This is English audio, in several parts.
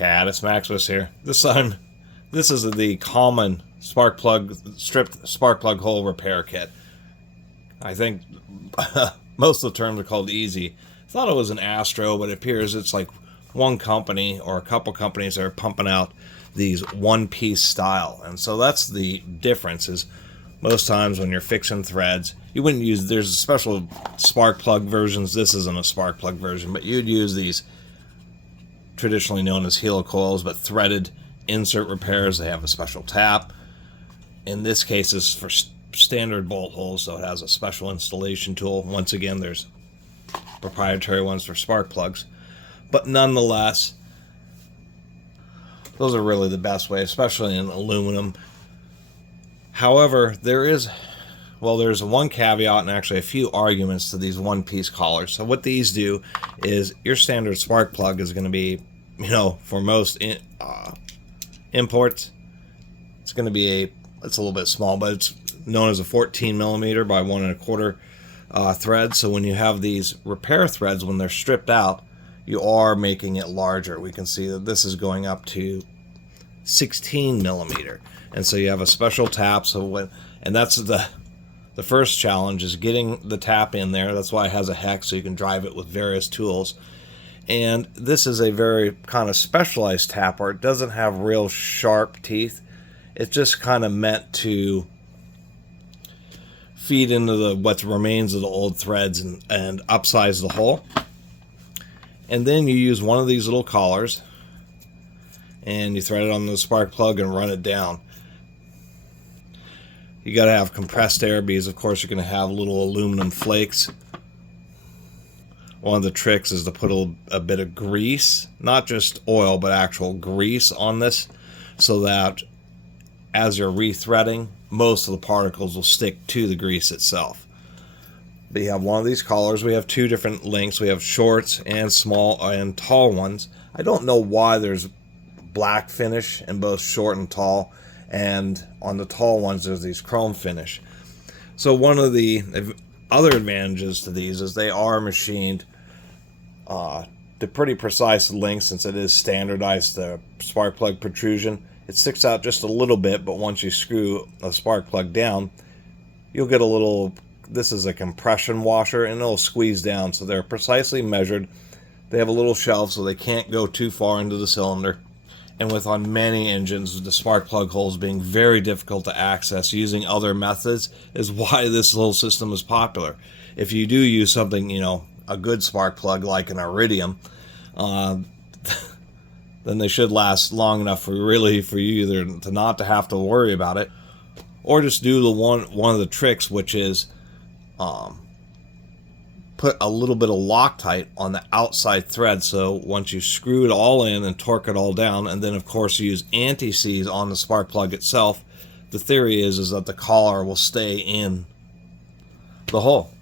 Catus, Maximus here. This is the common stripped spark plug hole repair kit. I think most of the terms are called easy. I thought it was an Astro, but it appears it's like one company or a couple companies that are pumping out these one-piece style. And so that's the difference. Is most times when you're fixing threads, you wouldn't use, there's special spark plug versions. This isn't a spark plug version, but you'd use these traditionally known as helicoils, but threaded insert repairs. They have a special tap. In this case, it's for standard bolt holes, so it has a special installation tool. Once again, there's proprietary ones for spark plugs, but nonetheless, those are really the best way, especially in aluminum. However, there's one caveat and actually a few arguments to these one-piece collars. So what these do is your standard spark plug is going to be, for most imports, it's going to be it's a little bit small, but it's known as a 14 millimeter by 1 1/4 thread. So when you have these repair threads, when they're stripped out, you are making it larger. We can see that this is going up to 16 millimeter, and so you have a special tap. And that's the first challenge, is getting the tap in there. That's why it has a hex, so you can drive it with various tools. And this is a very kind of specialized tap where it doesn't have real sharp teeth. It's just kind of meant to feed into what remains of the old threads and upsize the hole. And then you use one of these little collars and you thread it on the spark plug and run it down. You got to have compressed air, because of course you're going to have little aluminum flakes. One of the tricks is to put a bit of grease, not just oil, but actual grease on this, so that as you're rethreading, most of the particles will stick to the grease itself. But you have one of these collars. We have two different lengths. We have shorts and small and tall ones. I don't know why there's black finish in both short and tall, and on the tall ones there's these chrome finish. So one of the other advantages to these is they are machined to pretty precise lengths, since it is standardized, the spark plug protrusion. It sticks out just a little bit, but once you screw a spark plug down, you'll get a little, this is a compression washer, and it'll squeeze down. So they're precisely measured. They have a little shelf so they can't go too far into the cylinder. And on many engines, the spark plug holes being very difficult to access using other methods is why this little system is popular. If you do use something, a good spark plug like an iridium, then they should last long enough for you either to not to have to worry about it, or just do the one of the tricks, which is put a little bit of Loctite on the outside thread. So once you screw it all in and torque it all down, and then of course use anti-seize on the spark plug itself, the theory is that the collar will stay in the hole.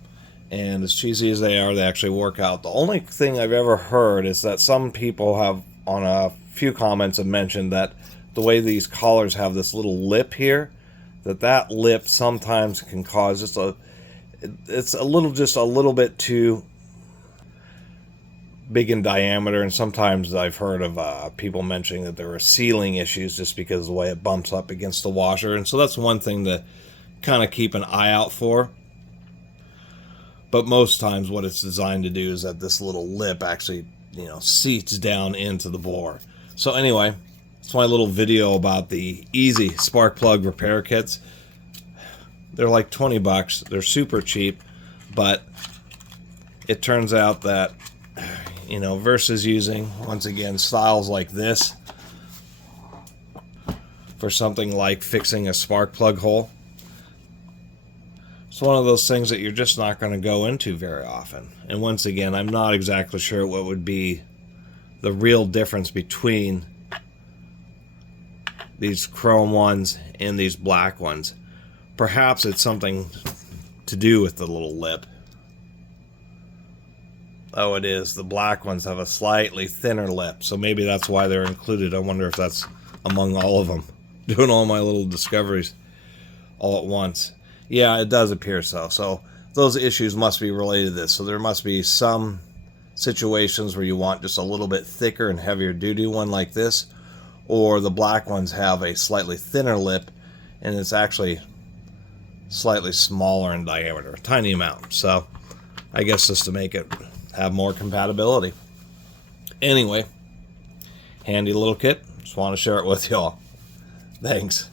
And as cheesy as they are, they actually work out. The only thing I've ever heard is that some people have, on a few comments, have mentioned that the way these collars have this little lip here, that lip sometimes can cause it's a little bit too big in diameter, and sometimes I've heard of people mentioning that there were sealing issues just because of the way it bumps up against the washer. And so that's one thing to kind of keep an eye out for. But most times what it's designed to do is that this little lip actually, seats down into the bore. So anyway, it's my little video about the easy spark plug repair kits. They're like 20 bucks. They're super cheap, but it turns out that, versus using, once again, styles like this for something like fixing a spark plug hole, it's one of those things that you're just not going to go into very often. And once again, I'm not exactly sure what would be the real difference between these chrome ones and these black ones. Perhaps it's something to do with the little lip. Oh, it is. The black ones have a slightly thinner lip, so maybe that's why they're included. I wonder if that's among all of them. Doing all my little discoveries all at once. Yeah, it does appear so. So those issues must be related to this. So there must be some situations where you want just a little bit thicker and heavier duty one like this, or the black ones have a slightly thinner lip and it's actually slightly smaller in diameter, a tiny amount. So I guess just to make it have more compatibility. Anyway, handy little kit. Just want to share it with y'all. Thanks.